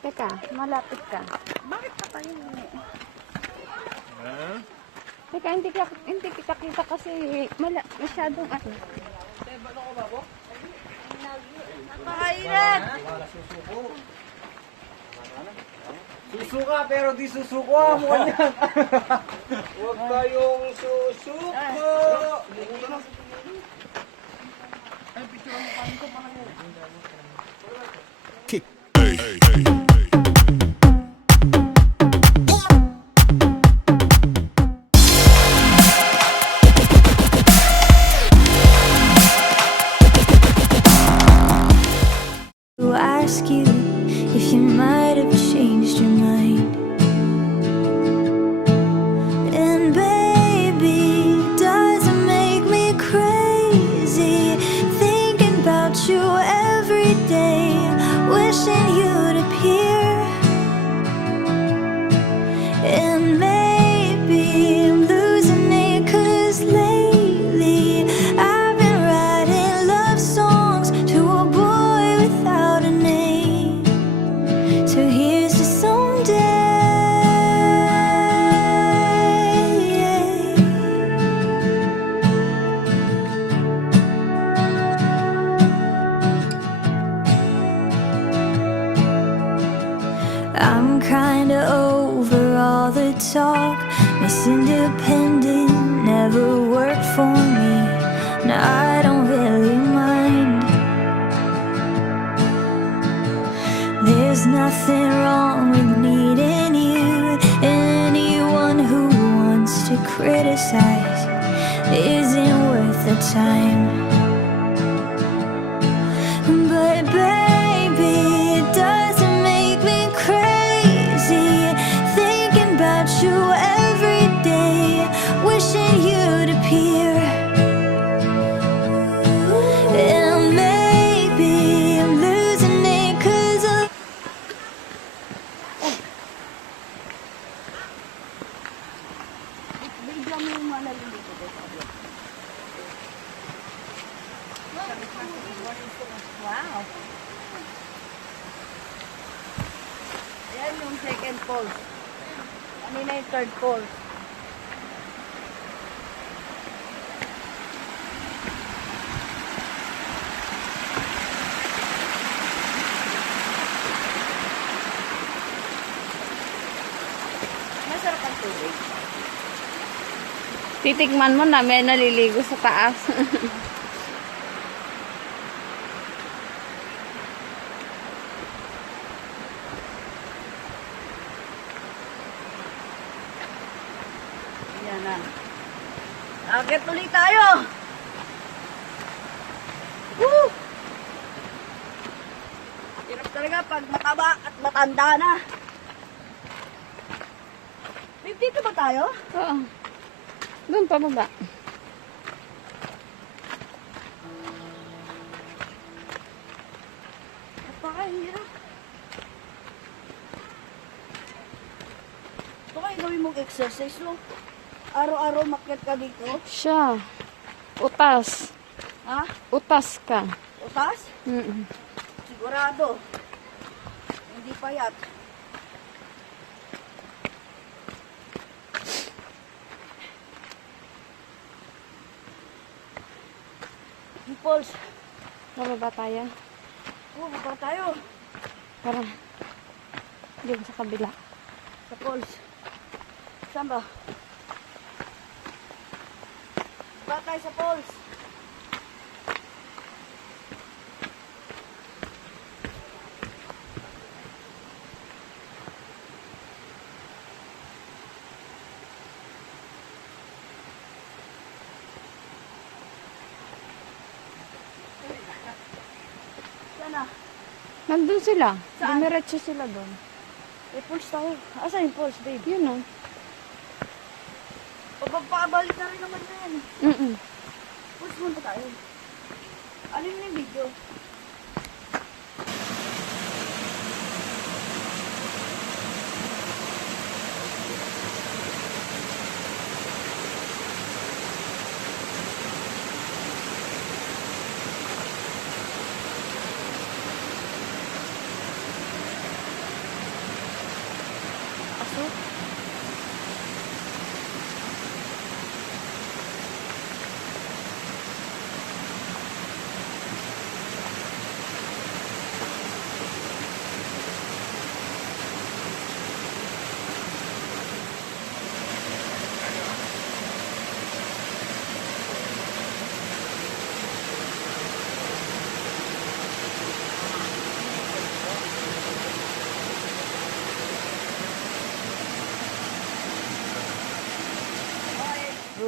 Teka, malapit ka. Bakit ka tayo Teka, hindi kita kita kasi masyadong ano. Napakainit! Susuka pero di susuko mo yan. Huwag kayong susuko. Kick. To ask you if you might have changed your mind. And baby, does it make me crazy thinking about you every day, wishing you'd appear. And maybe I'm losing it 'cause lately I've been writing love songs to a boy without a name. So here's to someday. I'm kinda over all the talk. Miss Independent never worked for me. Now I don't really mind. There's nothing wrong with needing you. Anyone who wants to criticize isn't worth the time. But baby, it doesn't make me crazy thinking about you every day, wishing you'd appear. And maybe I'm losing it 'cause of Bigyan mo yung mga nalilito ko sa abot. Wow! Ayan yung second pulse. Kanina yung third pulse. Masarap ang tubig. Titikman mo na may naliligo sa taas. Ayan na. Akit ulit tayo! Woo! Hirap talaga pag mataba at matanda na. Dito ba tayo? Oo. Doon pa baba. Napakahirap. Ito kayo gawin mong exercise, no? Araw-araw makyat ka dito. Siya. Utas. Ha? Utas ka. Utas? Mm-mm. Sigurado. Hindi payat. Pulse. Bababa tayo. Baba tayo. Para. Doon sa kabila. Sa pulse. Saan ba? Baba tayo sa pulse. Saan na? Nandun sila. Saan? Dumiretso sila doon. Eh, pulse tayo. Asan yung pulse, babe? Yun o. Pagpapabalik na rin naman na yan. Mm-mm. Pulse muna tayo. Alin na yung video?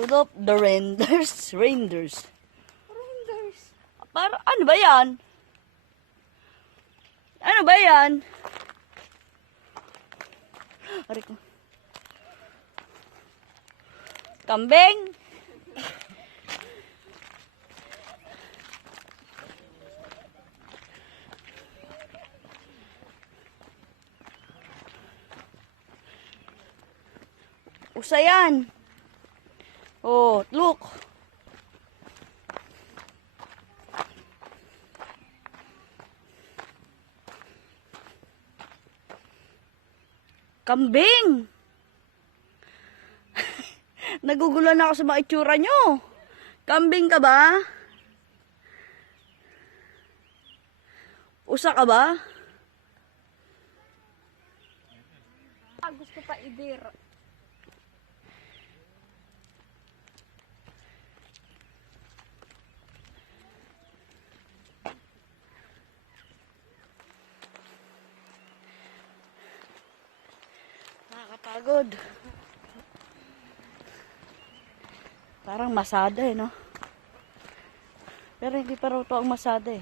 Rudolph the Reindeers. Reindeers. Para, ano ba yan? Ano ba yan? Aray ko. Kambing? Usa yan. Oh, look. Kambing. Nagugulan ako sa mga itsura nyo. Kambing ka ba? Usa ka ba? Gusto pa idir. Nakakapagod. Parang masada no? Pero hindi pa raw to ang masada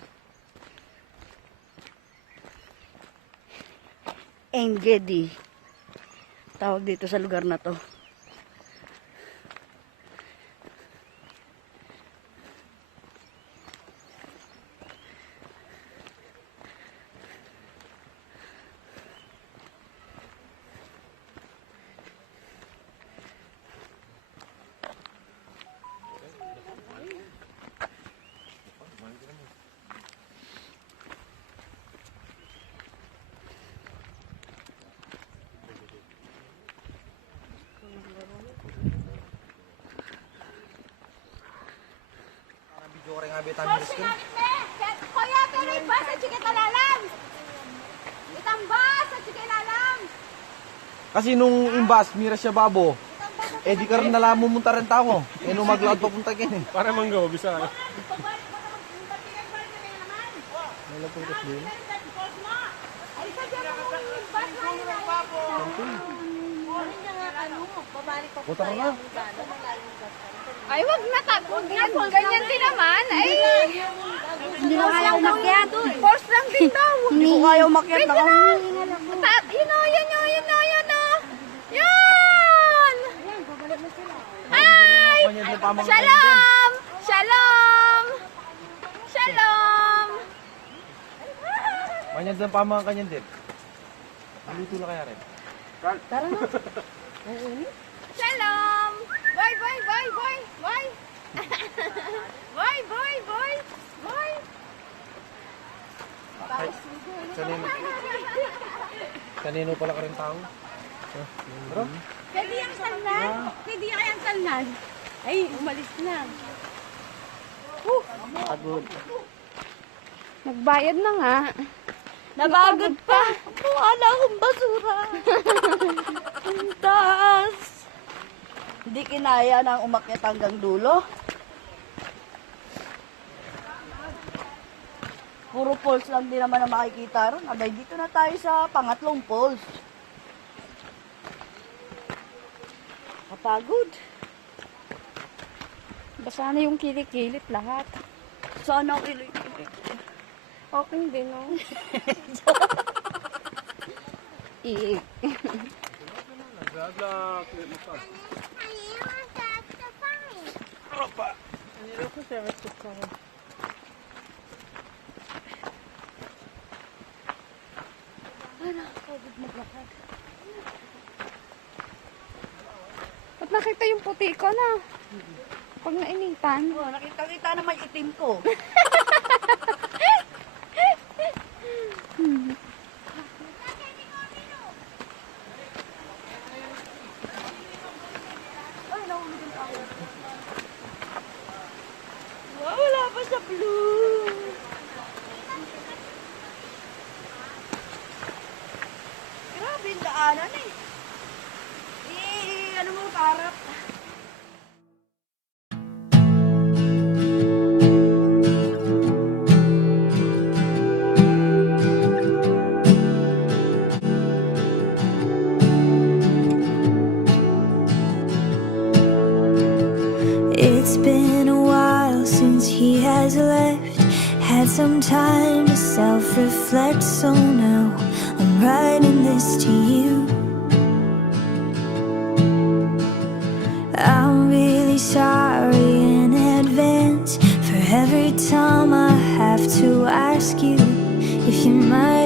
Gedi. Tawag dito sa lugar na to. Kuya, pero iba sa chikitalalang. Itamba sa chikitalalang. Kasi nung imbas, mira siya babo. Eh di ka rin nalang mumunta rin tao. Eh nung maglaod papunta kin eh. Para manggaw, bisa. Puta ka na. Ay, wag na takot. Ganyan din naman. Ay, Hindi na kaya umakyat. force lang din daw. Hindi ko kaya umakyat. Yun o, yun o. Yan! Ay! Shalom! Shalom! Shalom! Manyan doon pa mga kanyan din. Luto na kaya rin. Shalom! Boy, boy, boy, boy, boy! Boy, boy, boy, boy! Kanino, kanino pala ka rin tao? Bro? Pwede yung salnan? Pwede yung salnan? Ay, umalis na. Pagod. Nagbayad na nga. Nabagod pa. Wala akong basura. Ang taas. Hindi kinaya ng umakyat hanggang dulo. Puro falls lang din naman ang makikita ron. Abay, dito na tayo sa pangatlong falls. Kapagod. Basa na yung kilikilip lahat. Sana ang ilik-ilik. Okay din, no? Iik. Ba't nakita yung puti ko na? Pag nainitan. Oh, nakita-kita naman yung itim ko. Wala pa sa blue. Grabe yung daanan eh. Ano mo parap? some time to self-reflect, so now I'm writing this to you. I'm really sorry in advance for every time I have to ask you if you might